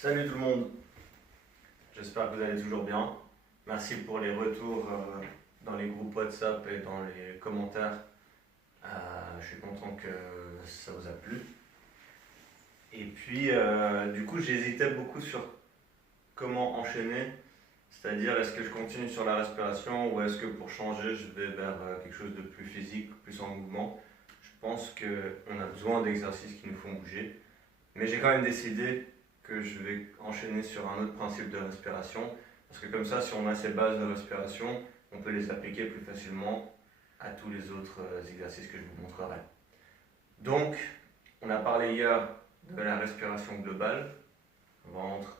Salut tout le monde, j'espère que vous allez toujours bien. Merci pour les retours dans les groupes WhatsApp et dans les commentaires. Je suis content que ça vous a plu. Et puis, du coup, j'hésitais beaucoup sur comment enchaîner, c'est-à-dire est-ce que je continue sur la respiration ou est-ce que pour changer, je vais vers quelque chose de plus physique, plus en mouvement. Je pense qu'on a besoin d'exercices qui nous font bouger, mais j'ai quand même décidé que je vais enchaîner sur un autre principe de respiration, parce que comme ça, si on a ces bases de respiration, on peut les appliquer plus facilement à tous les autres exercices que je vous montrerai. Donc, on a parlé hier de la respiration globale, ventre,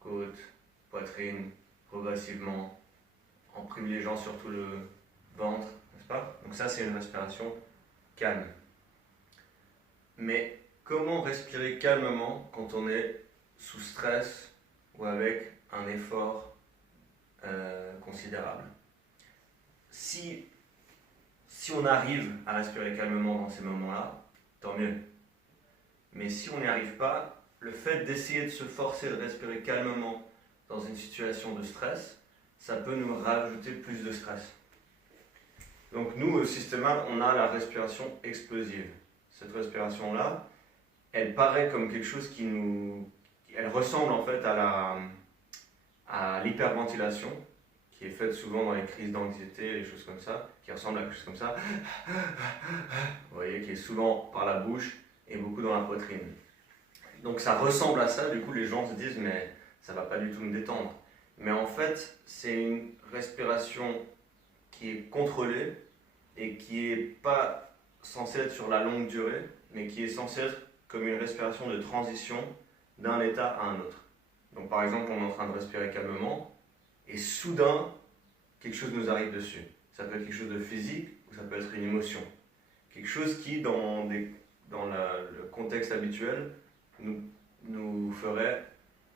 côte, poitrine, progressivement, en privilégiant surtout le ventre, n'est-ce pas? Donc ça, c'est une respiration calme. Mais comment respirer calmement quand on est sous stress ou avec un effort considérable? Si on arrive à respirer calmement dans ces moments-là, tant mieux. Mais si on n'y arrive pas, le fait d'essayer de se forcer de respirer calmement dans une situation de stress, ça peut nous rajouter plus de stress. Donc nous, au Systema, on a la respiration explosive. Cette respiration-là, elle paraît comme quelque chose qui nous... Elle ressemble en fait à l'hyperventilation, qui est faite souvent dans les crises d'anxiété, les choses comme ça, qui ressemble à quelque chose comme ça. Vous voyez, qui est souvent par la bouche et beaucoup dans la poitrine. Donc ça ressemble à ça, du coup les gens se disent mais ça va pas du tout me détendre. Mais en fait, c'est une respiration qui est contrôlée et qui est pas censée être sur la longue durée, mais qui est censée être comme une respiration de transition d'un état à un autre. Donc par exemple, on est en train de respirer calmement et soudain, quelque chose nous arrive dessus. Ça peut être quelque chose de physique ou ça peut être une émotion. Quelque chose qui, dans le contexte habituel, nous ferait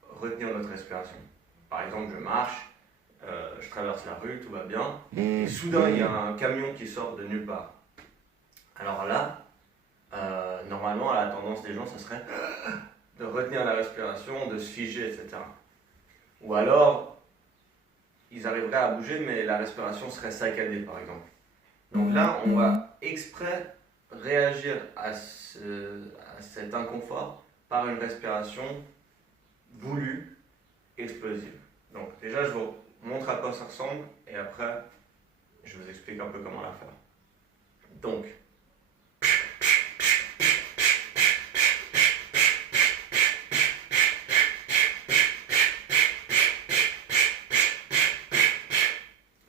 retenir notre respiration. Par exemple, je marche, je traverse la rue, tout va bien, et soudain, il y a un camion qui sort de nulle part. Alors là, normalement, la tendance des gens, ça serait de retenir la respiration, de se figer, etc. Ou alors, ils arriveraient à bouger, mais la respiration serait saccadée, par exemple. Donc là, on va exprès réagir à cet inconfort par une respiration voulue, explosive. Donc déjà, je vous montre à quoi ça ressemble, et après, je vous explique un peu comment la faire. Donc,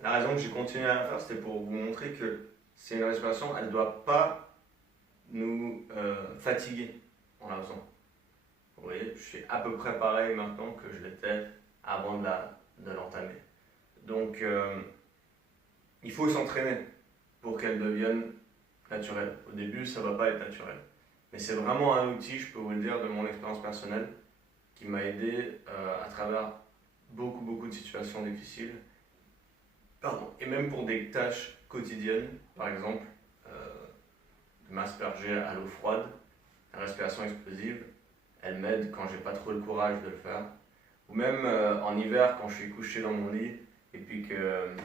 la raison que j'ai continué à la faire, c'était pour vous montrer que c'est une respiration, elle ne doit pas nous fatiguer en la faisant. Vous voyez, je suis à peu près pareil maintenant que je l'étais avant de l'entamer. Donc, il faut s'entraîner pour qu'elle devienne naturelle. Au début, ça ne va pas être naturel. Mais c'est vraiment un outil, je peux vous le dire, de mon expérience personnelle, qui m'a aidé à travers beaucoup de situations difficiles. Et même pour des tâches quotidiennes, par exemple, de m'asperger à l'eau froide, la respiration explosive, elle m'aide quand j'ai pas trop le courage de le faire. Ou même en hiver, quand je suis couché dans mon lit et puis que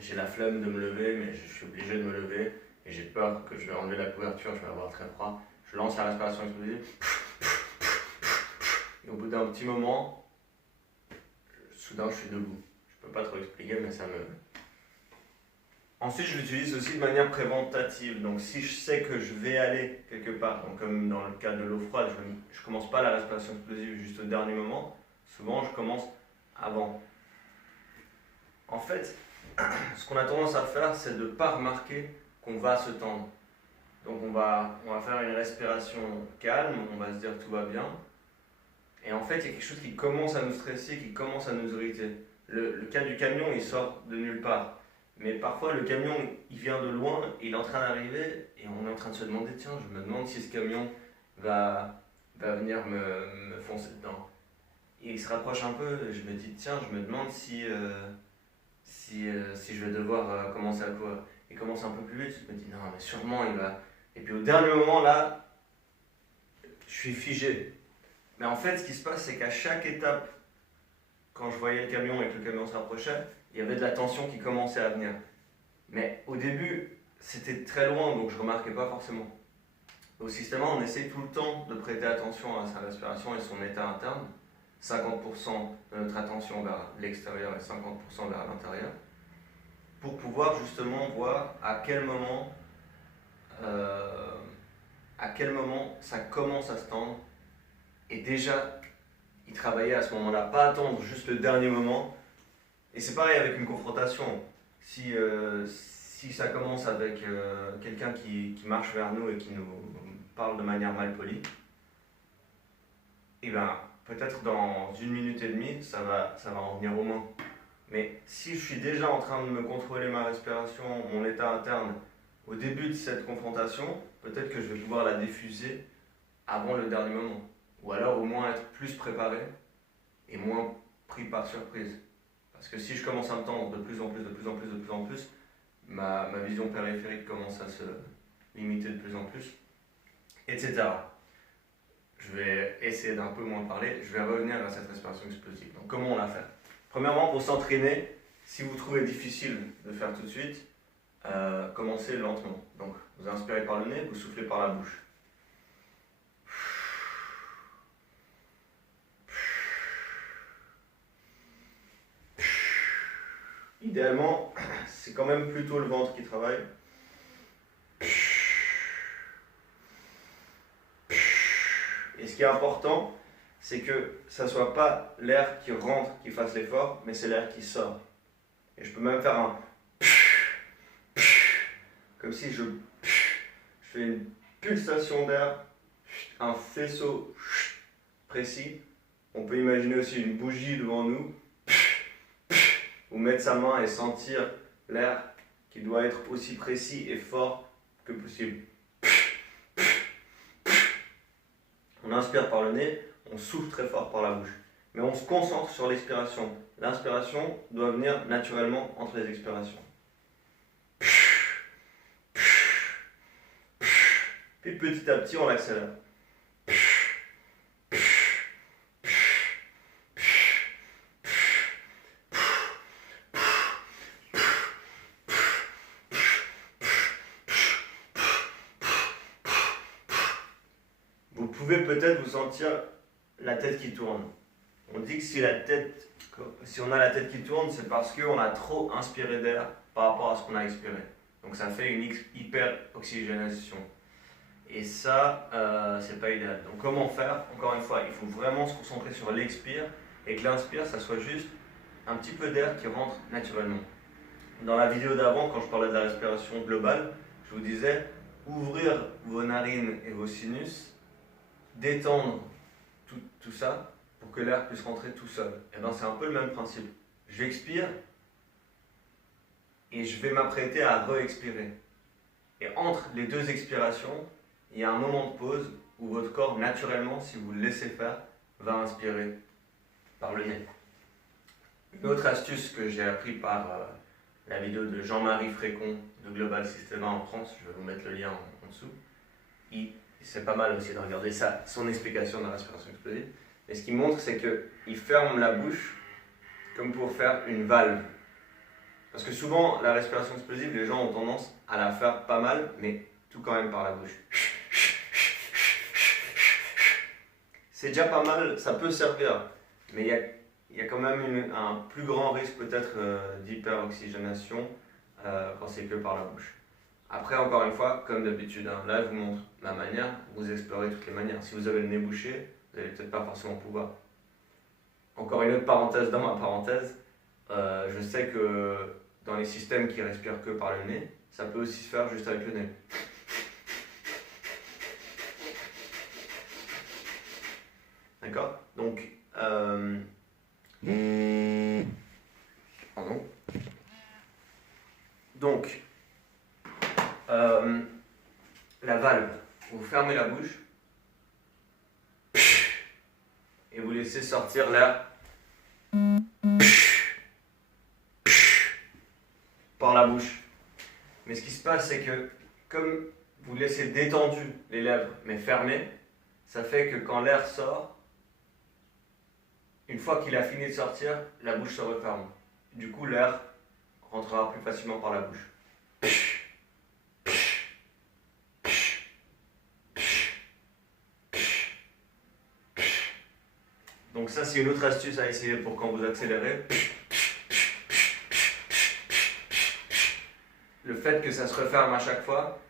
j'ai la flemme de me lever, mais je suis obligé de me lever et j'ai peur que je vais enlever la couverture, je vais avoir très froid. Je lance la respiration explosive. Et au bout d'un petit moment, soudain je suis debout. Je peux pas trop expliquer, mais ça me... Ensuite, je l'utilise aussi de manière préventative. Donc, si je sais que je vais aller quelque part, donc comme dans le cas de l'eau froide, je ne commence pas la respiration explosive juste au dernier moment. Souvent, je commence avant. En fait, ce qu'on a tendance à faire, c'est de ne pas remarquer qu'on va se tendre. Donc, on va faire une respiration calme, on va se dire tout va bien. Et en fait, il y a quelque chose qui commence à nous stresser, qui commence à nous irriter. Le cas du camion, il sort de nulle part. Mais parfois, le camion, il vient de loin, il est en train d'arriver, et on est en train de se demander, tiens, je me demande si ce camion va venir me foncer dedans. Et il se rapproche un peu, et je me dis, tiens, je me demande si je vais devoir commencer à courir. Il commence un peu plus vite, je me dis, non, mais sûrement, il va... Et puis au dernier moment, là, je suis figé. Mais en fait, ce qui se passe, c'est qu'à chaque étape, quand je voyais le camion et que le camion se rapprochait, il y avait de la tension qui commençait à venir. Mais au début, c'était très loin, donc je ne remarquais pas forcément. Au systéma, on essaye tout le temps de prêter attention à sa respiration et son état interne. 50% de notre attention vers l'extérieur et 50% vers l'intérieur. Pour pouvoir justement voir à quel moment ça commence à se tendre. Et déjà, il travaillait à ce moment-là. Pas attendre juste le dernier moment. Et c'est pareil avec une confrontation. Si ça commence avec quelqu'un qui marche vers nous et qui nous parle de manière malpolie, et ben peut-être dans 1 minute et demie, ça va en venir au moins. Mais si je suis déjà en train de me contrôler ma respiration, mon état interne, au début de cette confrontation, peut-être que je vais pouvoir la diffuser avant le dernier moment. Ou alors au moins être plus préparé et moins pris par surprise. Parce que si je commence à me tendre de plus en plus, ma vision périphérique commence à se limiter de plus en plus, etc. Je vais essayer d'un peu moins parler, je vais revenir à cette respiration explosive. Donc comment on la fait? Premièrement, pour s'entraîner, si vous trouvez difficile de faire tout de suite, commencez lentement. Donc vous inspirez par le nez, vous soufflez par la bouche. Idéalement, c'est quand même plutôt le ventre qui travaille. Et ce qui est important, c'est que ça ne soit pas l'air qui rentre qui fasse l'effort, mais c'est l'air qui sort. Et je peux même faire un comme si je fais une pulsation d'air, un faisceau précis. On peut imaginer aussi une bougie devant nous, ou mettre sa main et sentir l'air qui doit être aussi précis et fort que possible. On inspire par le nez, on souffle très fort par la bouche. Mais on se concentre sur l'expiration. L'inspiration doit venir naturellement entre les expirations. Puis petit à petit, on l'accélère. Vous pouvez peut-être vous sentir la tête qui tourne. On dit que si on a la tête qui tourne, c'est parce qu'on a trop inspiré d'air par rapport à ce qu'on a expiré. Donc ça fait une hyperoxygénation. Et ça, c'est pas idéal. Donc comment faire? Encore une fois, il faut vraiment se concentrer sur l'expire et que l'inspire, ça soit juste un petit peu d'air qui rentre naturellement. Dans la vidéo d'avant, quand je parlais de la respiration globale, je vous disais ouvrir vos narines et vos sinus, détendre tout ça pour que l'air puisse rentrer tout seul. Et bien c'est un peu le même principe. J'expire et je vais m'apprêter à re-expirer. Et entre les deux expirations, il y a un moment de pause où votre corps, naturellement, si vous le laissez faire, va inspirer par le nez. Une autre astuce que j'ai appris par la vidéo de Jean-Marie Frécon de Global Systema en France, je vais vous mettre le lien en dessous. C'est pas mal aussi de regarder ça, son explication de la respiration explosive. Et ce qu'il montre, c'est qu'il ferme la bouche comme pour faire une valve. Parce que souvent, la respiration explosive, les gens ont tendance à la faire pas mal, mais tout quand même par la bouche. C'est déjà pas mal, ça peut servir, mais il y a quand même un plus grand risque peut-être d'hyperoxygénation quand c'est que par la bouche. Après, encore une fois, comme d'habitude, là je vous montre ma manière, vous explorez toutes les manières. Si vous avez le nez bouché, vous n'allez peut-être pas forcément pouvoir. Encore une autre parenthèse dans ma parenthèse, je sais que dans les systèmes qui respirent que par le nez, ça peut aussi se faire juste avec le nez. D'accord? Donc, pardon. Donc, la valve, vous fermez la bouche et vous laissez sortir l'air par la bouche. Mais ce qui se passe, c'est que comme vous laissez détendu les lèvres mais fermées, ça fait que quand l'air sort, Une fois qu'il a fini de sortir, la bouche se referme. Du coup, l'air rentrera plus facilement par la bouche. Donc ça, c'est une autre astuce à essayer pour quand vous accélérez. Le fait que ça se referme à chaque fois,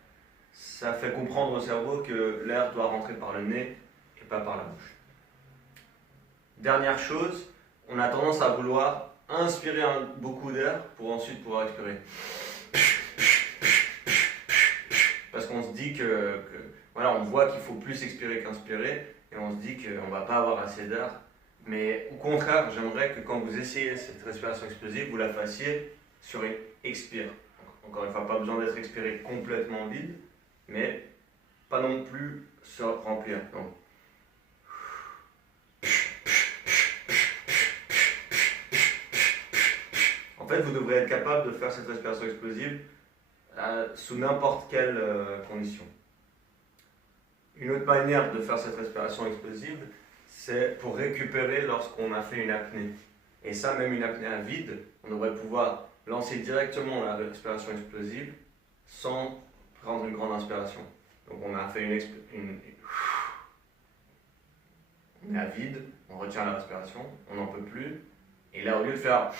ça fait comprendre au cerveau que l'air doit rentrer par le nez et pas par la bouche. Dernière chose, on a tendance à vouloir inspirer beaucoup d'air pour ensuite pouvoir expirer. Parce qu'on se dit voilà, on voit qu'il faut plus expirer qu'inspirer et on se dit qu'on ne va pas avoir assez d'air. Mais au contraire, j'aimerais que quand vous essayez cette respiration explosive, vous la fassiez sur une expire. Encore une fois, pas besoin d'être expiré complètement vide, mais pas non plus se remplir. Donc, en fait, vous devrez être capable de faire cette respiration explosive sous n'importe quelle condition. Une autre manière de faire cette respiration explosive, c'est pour récupérer lorsqu'on a fait une apnée. Et ça, même une apnée à vide, on devrait pouvoir lancer directement la respiration explosive sans prendre une grande inspiration. Donc on a fait on est à vide, on retient la respiration, on n'en peut plus. Et là, au lieu de faire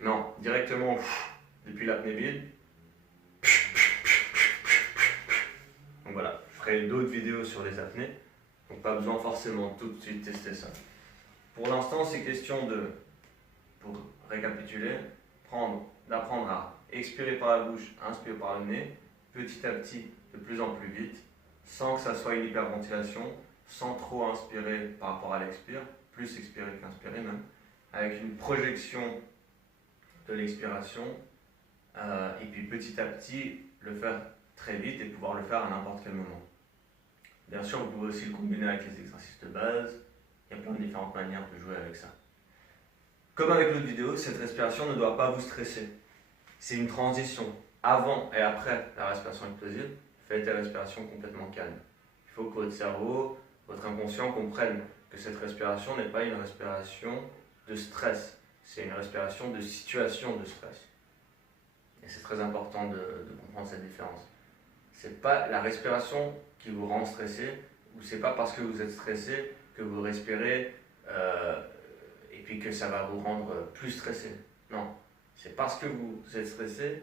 non, directement depuis l'apnée vide. Donc voilà, je ferai d'autres vidéos sur les apnées. Donc pas besoin forcément tout de suite tester ça. Pour l'instant, c'est question pour récapituler, d'apprendre à expirer par la bouche, inspirer par le nez, petit à petit, de plus en plus vite, sans que ça soit une hyperventilation, sans trop inspirer par rapport à l'expire, plus expirer qu'inspirer même, avec une projection de l'expiration, et puis petit à petit le faire très vite et pouvoir le faire à n'importe quel moment. Bien sûr, vous pouvez aussi le combiner avec les exercices de base, il y a plein de différentes manières de jouer avec ça. Comme avec l'autre vidéo, cette respiration ne doit pas vous stresser. C'est une transition. Avant et après la respiration explosive, faites des respirations complètement calmes. Il faut que votre cerveau, votre inconscient comprenne que cette respiration n'est pas une respiration de stress, c'est une respiration de situation de stress. Et c'est très important de comprendre cette différence. C'est pas la respiration qui vous rend stressé, ou c'est pas parce que vous êtes stressé que vous respirez et puis que ça va vous rendre plus stressé. Non, c'est parce que vous êtes stressé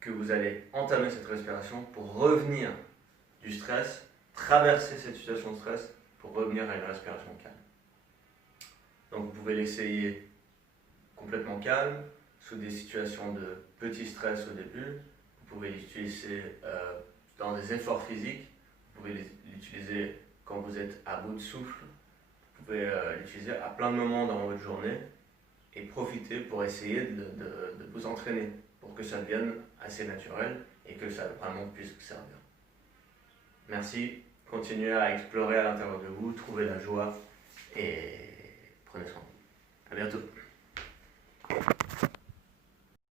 que vous allez entamer cette respiration pour revenir du stress, traverser cette situation de stress pour revenir à une respiration calme. Donc vous pouvez l'essayer complètement calme, sous des situations de petit stress au début. Vous pouvez l'utiliser dans des efforts physiques. Vous pouvez l'utiliser quand vous êtes à bout de souffle. Vous pouvez l'utiliser à plein de moments dans votre journée et profiter pour essayer de vous entraîner pour que ça devienne assez naturel et que ça vraiment puisse vous servir. Merci. Continuez à explorer à l'intérieur de vous, trouvez la joie et prenez soin de vous. À bientôt.